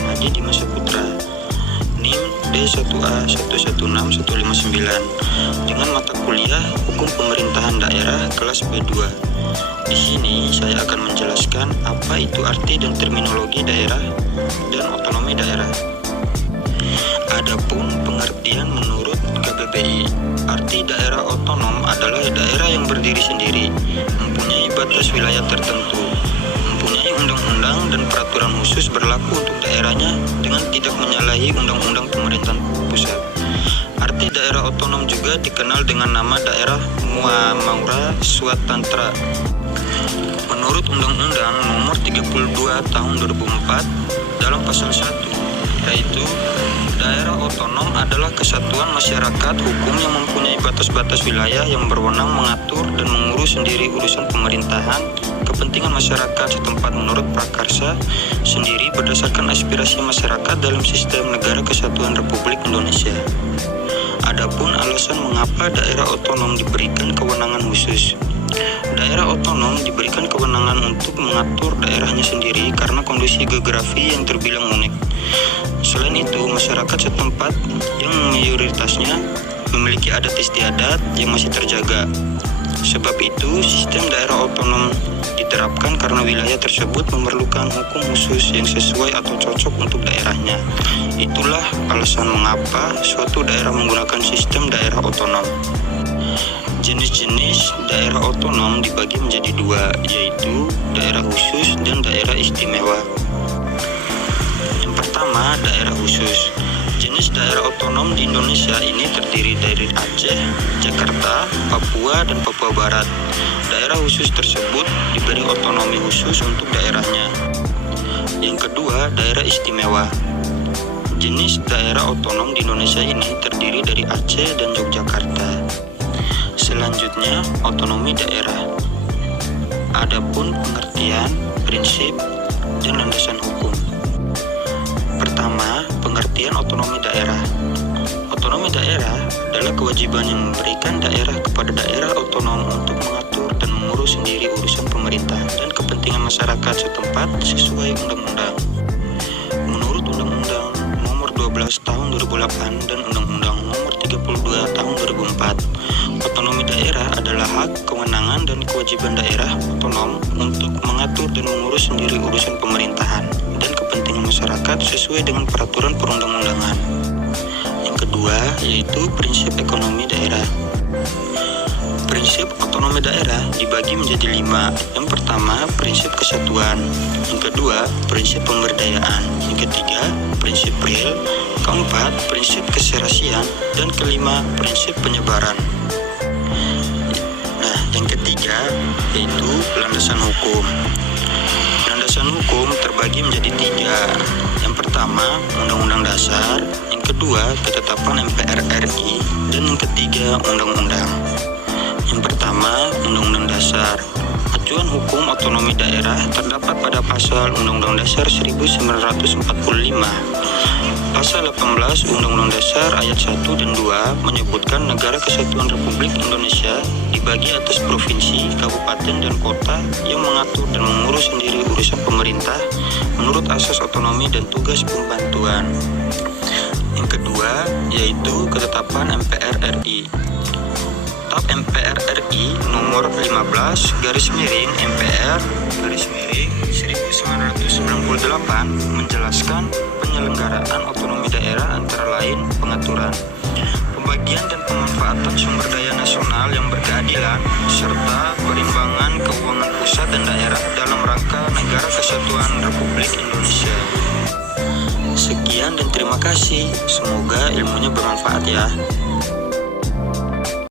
Ramadi Dimas Saputra, NIM D1A116159 dengan mata kuliah Hukum Pemerintahan Daerah kelas B2. Di sini saya akan menjelaskan apa itu arti dan terminologi daerah dan otonomi daerah. Adapun pengertian menurut KBBI, arti daerah otonom adalah daerah yang berdiri sendiri, mempunyai batas wilayah tertentu, mempunyai undang-undang dan peraturan khusus berlaku untuk daerahnya dengan tidak menyalahi undang-undang pemerintahan pusat. Arti daerah otonom juga dikenal dengan nama daerah Muamaura Swatantra. Menurut Undang-Undang Nomor 32 Tahun 2004 dalam pasal 1, yaitu daerah otonom adalah kesatuan masyarakat hukum yang mempunyai batas-batas wilayah yang berwenang mengatur dan mengurus sendiri urusan pemerintahan, kepentingan masyarakat setempat menurut prakarsa sendiri berdasarkan aspirasi masyarakat dalam sistem negara kesatuan Republik Indonesia. Adapun alasan mengapa daerah otonom diberikan kewenangan khusus. Daerah otonom diberikan kewenangan untuk mengatur daerahnya sendiri karena kondisi geografi yang terbilang unik. Selain itu, masyarakat setempat yang mayoritasnya memiliki adat istiadat yang masih terjaga. Sebab itu, sistem daerah otonom diterapkan karena wilayah tersebut memerlukan hukum khusus yang sesuai atau cocok untuk daerahnya. Itulah alasan mengapa suatu daerah menggunakan sistem daerah otonom. Jenis-jenis daerah otonom dibagi menjadi dua, yaitu daerah khusus dan daerah istimewa. Yang pertama, daerah khusus. Jenis daerah otonom di Indonesia ini terdiri dari Aceh, Jakarta, Papua, dan Papua Barat. Daerah khusus tersebut diberi otonomi khusus untuk daerahnya. Yang kedua, daerah istimewa. Jenis daerah otonom di Indonesia ini terdiri dari Aceh dan Yogyakarta. Selanjutnya, otonomi daerah. Adapun pengertian, prinsip, dan landasan hukum. Pertama, pengertian otonomi daerah. Otonomi daerah adalah kewajiban yang memberikan daerah kepada daerah otonom untuk mengatur dan mengurus sendiri urusan pemerintah dan kepentingan masyarakat setempat sesuai undang-undang. Menurut Undang-Undang Nomor 12 Tahun 2008 dan Undang-Undang Nomor 32 Tahun 2004, otonomi daerah adalah hak, kewenangan, dan kewajiban daerah otonom untuk mengatur dan mengurus sendiri urusan pemerintahan dan kepentingan masyarakat sesuai dengan peraturan perundang-undangan. Yang kedua, yaitu prinsip ekonomi daerah. Prinsip otonomi daerah dibagi menjadi 5. Yang pertama, prinsip kesatuan. Yang kedua, prinsip pemberdayaan. Yang ketiga, prinsip real. Keempat, prinsip keserasian. Dan kelima, prinsip penyebaran. Nah, yang ketiga, yaitu landasan hukum. Landasan hukum terbagi menjadi 3. Yang pertama, Undang-Undang Dasar. Yang kedua, ketetapan MPR RI. Dan yang ketiga, undang-undang. Yang pertama, Undang-Undang Dasar. Acuan hukum otonomi daerah terdapat pada pasal Undang-Undang Dasar 1945. Pasal 18 Undang-Undang Dasar ayat 1 dan 2 menyebutkan Negara Kesatuan Republik Indonesia dibagi atas provinsi, kabupaten, dan kota yang mengatur dan mengurus sendiri urusan pemerintah menurut asas otonomi dan tugas pembantuan. Yang kedua, yaitu ketetapan MPR RI. Tetap MPR RI nomor 15 MPR 1998 menjelaskan penyelenggaraan otonomi daerah antara lain pengaturan, pembagian dan pemanfaatan sumber daya nasional yang berkeadilan, serta perimbangan keuangan pusat dan daerah dalam rangka Negara Kesatuan Republik Indonesia. Sekian dan terima kasih, semoga ilmunya bermanfaat ya.